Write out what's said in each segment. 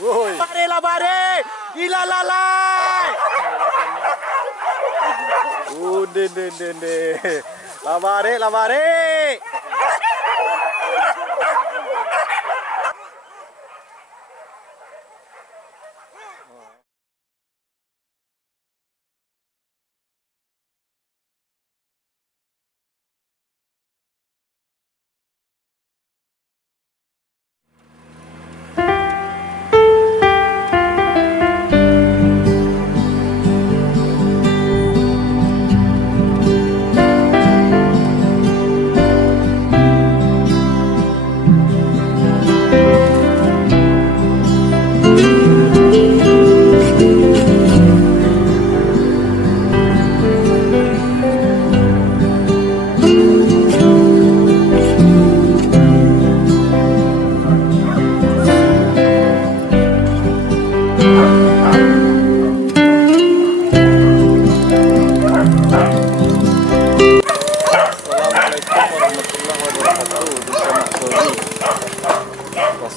Woi. Labare, labare. Gila lalai. De. Labare, labare.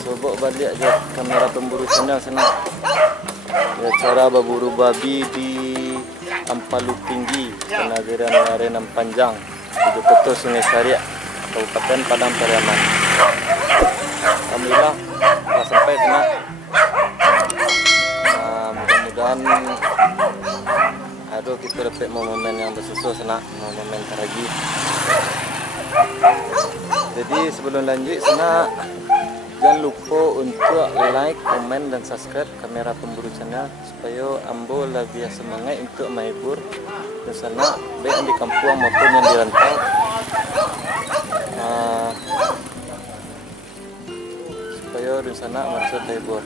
Sobok balik aja kamera pemburu channel sana. Ya, cara berburu babi di Ampalu Tinggi, Penagaran Arenan Panjang, di Betul Sungai Sariak, Kabupaten Padang Pariaman. Alhamdulillah telah sampai sana. Mudah-mudahan aduh kita dapat momen yang bersusul sana, momen teragi. Jadi sebelum lanjut sana, jangan lupa untuk like, komen dan subscribe kamera pemburu channel supaya ambo lebih semangat untuk menghibur di sana, baik di kampung maupun yang di rantau. Supaya di sana merasa terhibur.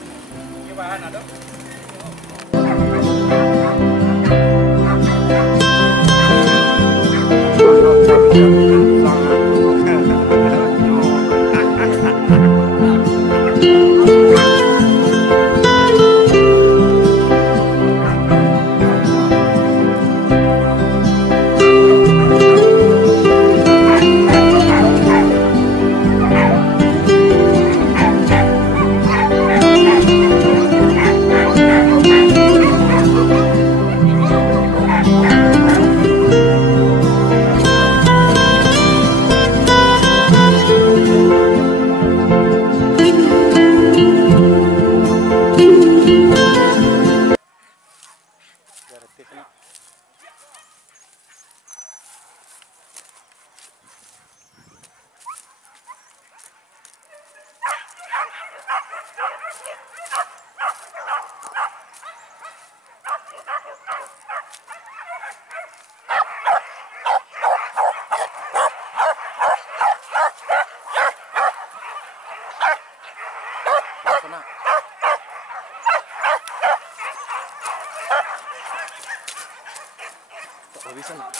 Bisa nak?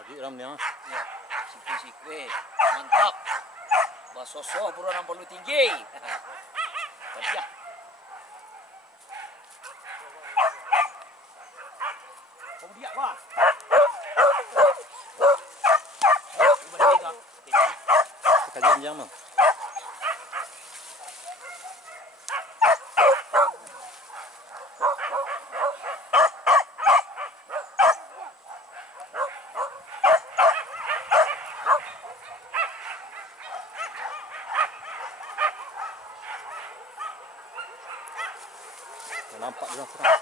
Lagi ram ni ah. Ya, sikwe. Mantap. Basoso buruan Ampalu Tinggi. Kerja. Kamu dia wah. Kajian jam mah. Nampak dia serang.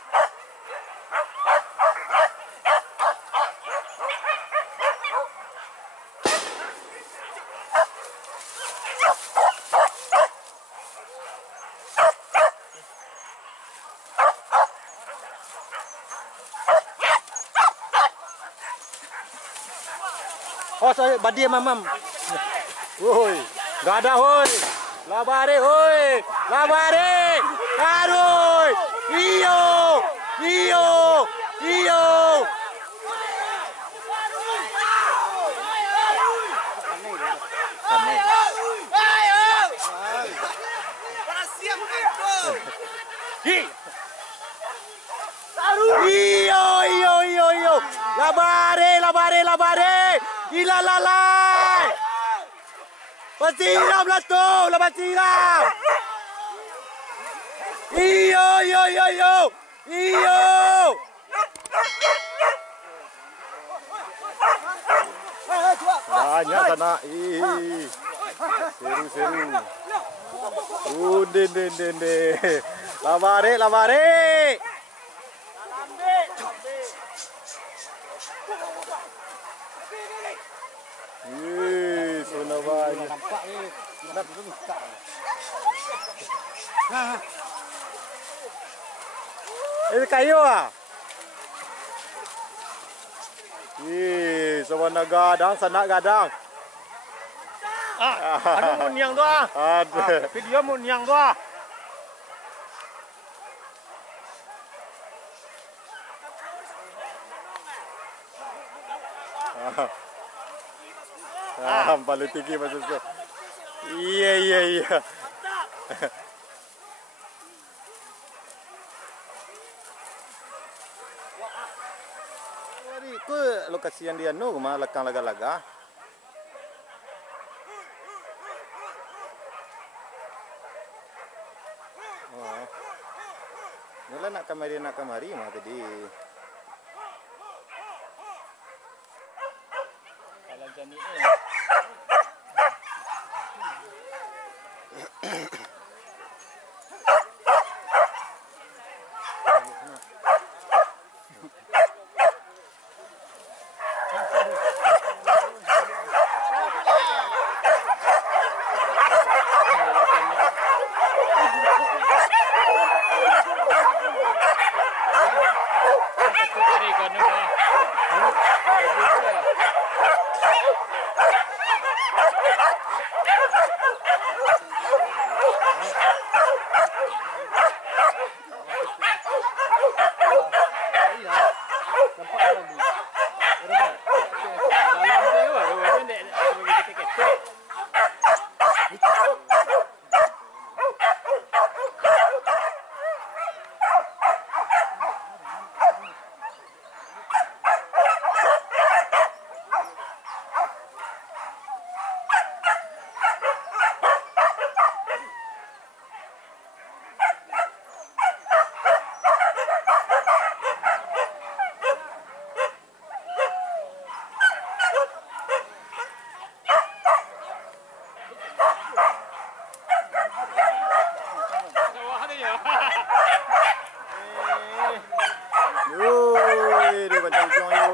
Oh, saya badia mamam. Woi, enggak ada woi. Labare woi. Labare. Aduh. Iyo. Iyo. Iyo. Iyo, iyo, iyo. Labare! Ilalala! Pasiram lah tu! Lepas siram! Iyo! Banyak sana. Seru. Den. Labare! Zona banyak. Nampak ni. Dah besar. Ini kayu ah. Sana gadang. Anu munyang tu ah. Ada. Video munyang tu ah. Paling tinggi masuk tu. Iya. Itu lokasi yang dia rumah lekang laga-laga. Mula nak kamari mah tadi. Kalau jadi Dia macam ujung ya.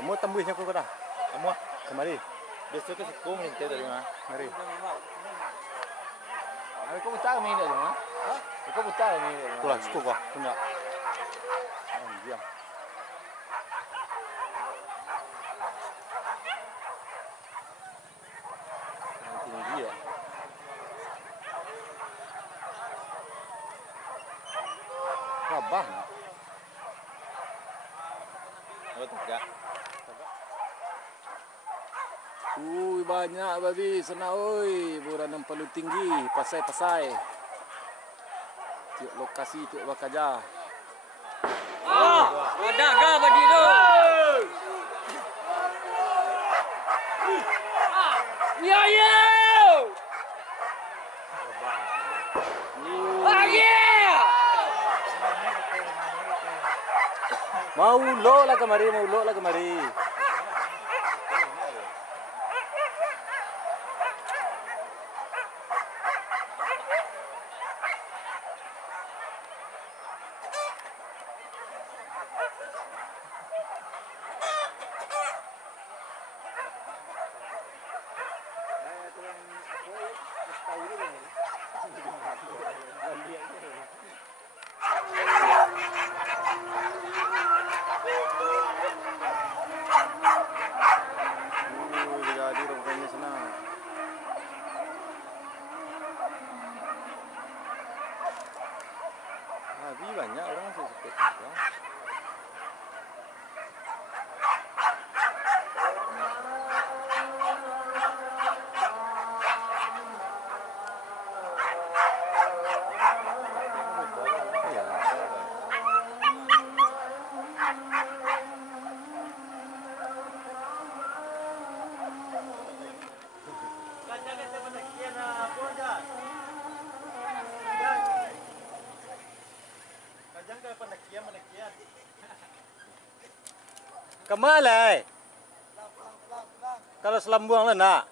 Kamu tembusnya kau dah. Kamu kemari. Besok ke sekolah minta dari mana? Mari. Kau buta kami ni dah, kau buta kami ni. Pulang sekolah kau punya. Iya. Tinggi ya. Rabah. Oh tidak. Banyak babi sana oi, buran palu tinggi, pasai-pasai. Tiuk lokasi tiuk bakaja. Ada ke badi tu? Ya ya. Lagi. Mau lo lah kemari. Jadi rupanya senang. Habis banyak orang masih seperti itu. Kemalai. Kalau selambuang lah nak.